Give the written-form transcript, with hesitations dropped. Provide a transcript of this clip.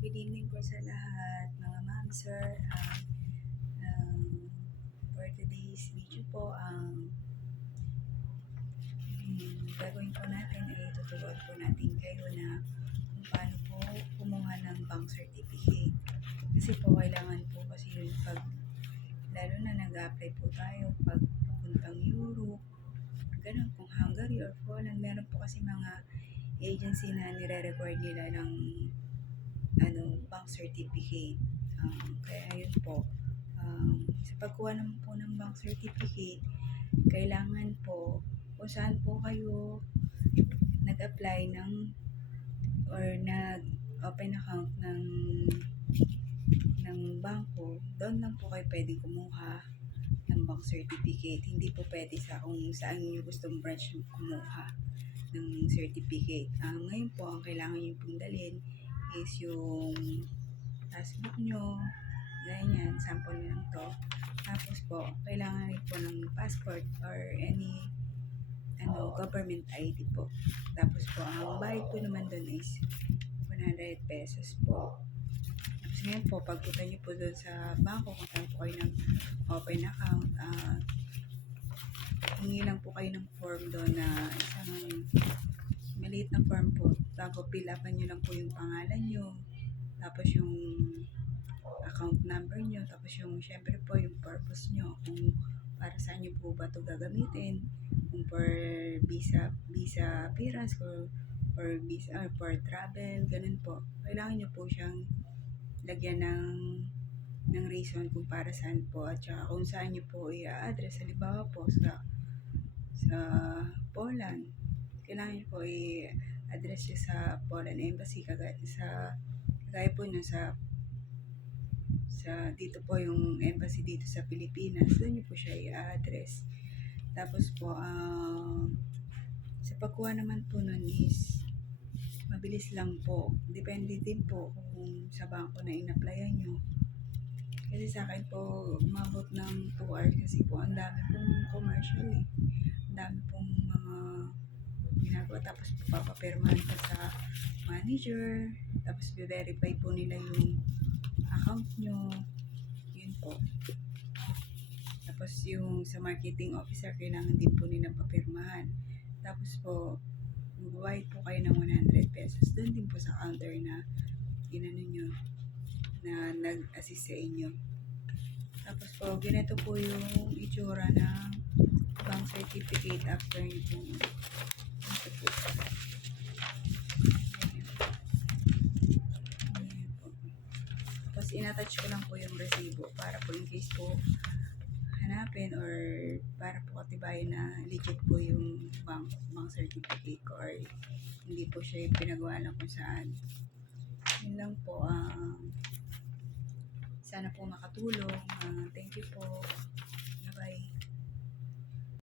Good evening po sa lahat, mga ma'am, sir. Um, for today's video po, gagawin po natin ay tuturuan po natin kayo na kung paano po kumuha ng bank certificate. Kasi po kailangan po kasi yun pag, lalo na nag-apply po tayo pag papuntang Europe, ganun kung Hungary or Poland, meron po kasi mga agency na nire-require nila ng bank certificate. Kaya yun po, sa pagkuha naman po ng bank certificate, kailangan po kung saan po kayo nag-apply or nag-open account ng bangko, doon lang po kayo pwede kumuha ng bank certificate. Hindi po pwede sa kung saan nyo gustong branch kumuha ng certificate. Ngayon po, ang kailangan nyo pong dalhin is yung passbook nyo, ganyan, sample nyo lang to. Tapos po, kailangan rin po ng passport or any government ID po. Tapos po, ang bayad po naman doon is 100 pesos po. Tapos ngayon po, pagpunta nyo po doon sa bangko, kung saan po kayo ng open account, hingi lang po kayo ng form doon na isang maliit na form po. Bago fill upan nyo lang po yung pangalan nyo, tapos yung account number nyo, tapos yung syempre po yung purpose nyo, kung para saan nyo po ba ito gagamitin, kung for visa appearance or visa or for travel, ganun po. Kailangan nyo po siyang lagyan ng reason kung para saan po at saka kung saan nyo po i-address. Halimbawa po sa Poland, kailangan nyo po i-address siya sa Poland Embassy, kagaya po nyo sa dito po yung embassy dito sa Pilipinas, doon nyo po siya i-address. Tapos po, sa pagkuha naman po nun is mabilis lang po. Depende din po kung sa bangko na in-applyan nyo. Kasi sa akin po, umabot ng 2 hours kasi po ang dami pong commercial eh. Ang dami pong mga ginagawa. Tapos papapirmahan pa sa manager. Tapos i-verify po nila yung account nyo. Yun po. Tapos yung sa marketing officer, kailangan din po nilang papirmahan. Tapos po, mag-wide po kayo ng 100 pesos. Doon din po sa counter na ginano nyo, na nag-assist sa inyo. Tapos po, ganito po yung itsura ng bank certificate after nyo po. Ito po. Tapos inattach ko lang po yung resibo para po in case po hanapin or para po katibayan na legit po yung bank certificate ko or hindi po siya yung pinagawa lang kung saan. Yun lang po. Sana po makatulong. Thank you po.